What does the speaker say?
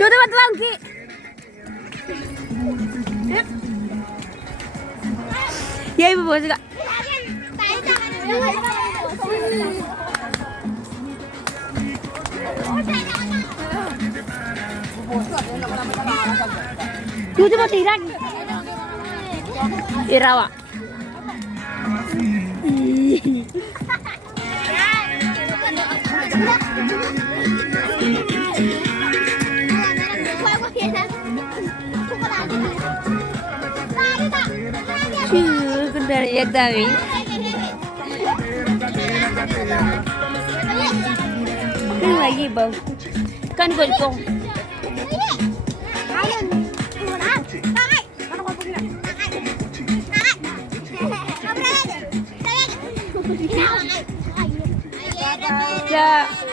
Coba buat lagi. Ya ibu bos juga. Coba tirak. Irawa. Dari yang tadi. Kan lagi bau. Kan golong. Ya.